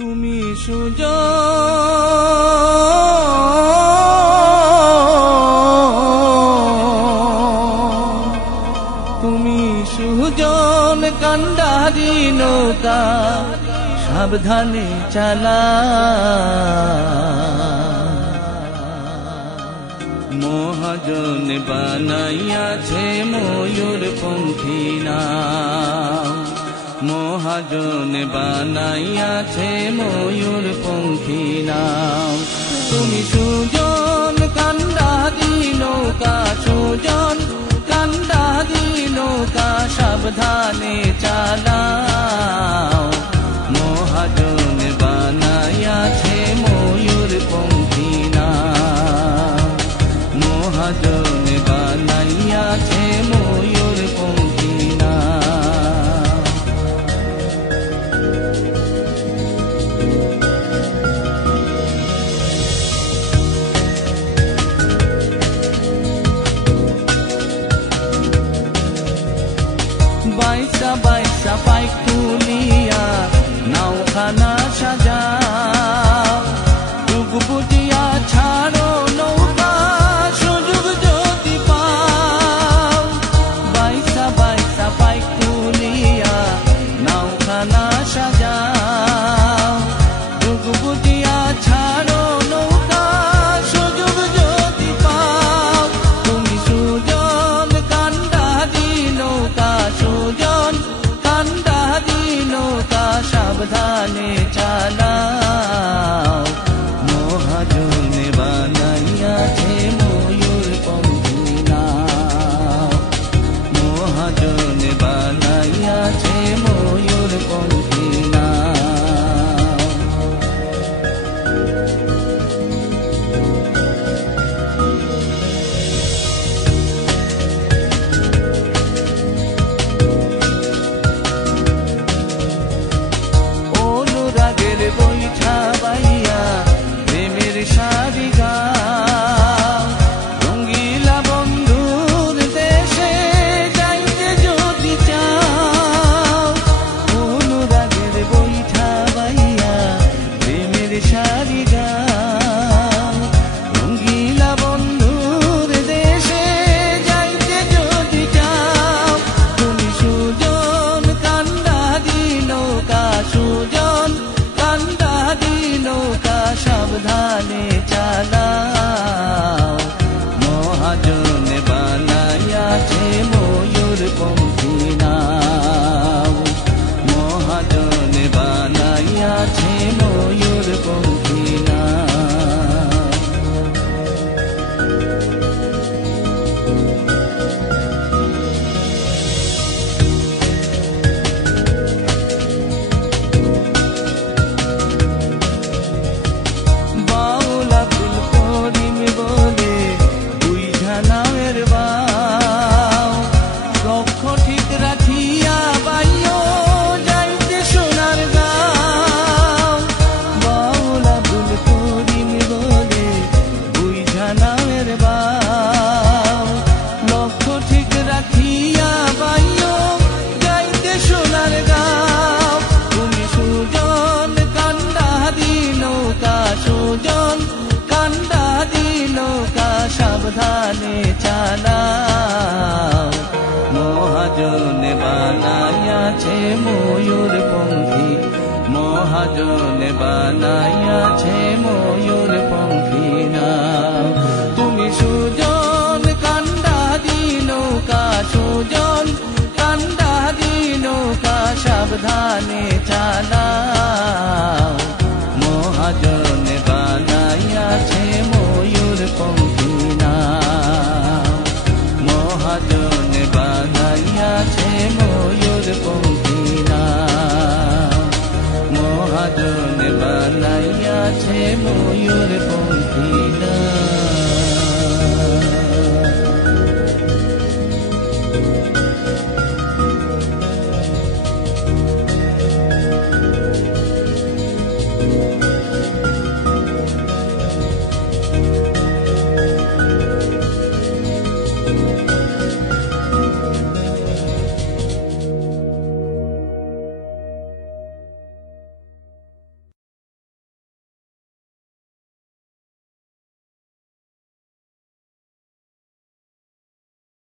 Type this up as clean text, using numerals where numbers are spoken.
তুমি সুজন কান্ডারি নৌকা সাবধানে চালা মহাজন বানাইয়াছে ময়ূর পঙ্খী নাম মহাজন বানাইয়াছে ময়ূর পঙ্খী নাম তুমি সুজন কান্ডারি নৌকা সুজন কান্ডারি নৌকা সাবধানে চালাও মহাজন বানাইয়াছে ময়ূর পঙ্খী নাম মহাজন বানাইয়াছে ময়ূর পঙ্খী নাম বাইসা বাইসা পাইক তুলিয়া নাওখানা সাজাও যুগ বুঝিয়া ছাড়ো নৌকা সুযোগ যদি পাও বাইসা বাইসা পাইক তুলিয়া নাওখানা সাজাও যুগ বুঝিয়া ছাড়ো নৌকা সুযোগ যদি পাও তুমি সুজন কান্ডারি নৌকা সুজন কান্ডারি নৌকা সাবধানে চালাও মহাজন বানাইয়াছে ময়ূর পঙ্খী নাম মহাজন বানাইয়াছে ময়ূর পঙ্খী নাম অনুরাগের বৈঠা বাইয়া প্রেমের শাড়ি গাও রঙ্গিলা বন্ধুর দেশে যাইতে যদি চাও অনুরাগের বৈঠা বাইয়া প্রেমের শাড়ি গাও রঙ্গিলা বন্ধুর দেশে যাইতে যদি চাও তুমি সুজন কান্ডারি নৌকা সুজন কান্ডারি নৌকা সাবধানে চালাও মহাজন বানাইয়াছে ময়ূর পঙ্খী নাম মহাজন বানাইয়াছে ময়ূর পঙ্খী নাম বাউল আব্দুল করিম বলে বুইঝা নামের বাও লক্ষ্য ঠিক রাখিয়া বাইও যাইতে সোনার গাও বাউল আব্দুল করিম বলে বুইঝা নামের বাও লক্ষ্য ঠিক রাখিয়া বাইও যাইতে সোনার গাও তুমি সুজন কান্ডারি নৌকা সুজন কান্ডারি নৌকা সাবধানে চালাও মহাজন বানাইয়াছে ময়ূর পঙ্খী মহাজন বানাইয়াছে ময়ূর পঙ্খী নাম তুমি সুজন কান্ডারি নৌকা সুজন কান্ডারি নৌকা সাবধানে চালাও মহাজন বানাইয়াছে ময়ূর পঙ্খী নাম মহাজন বানাইয়াছে ময়ূর পঙ্খী নাম মহাজন বানাইয়াছে ময়ূর পঙ্খী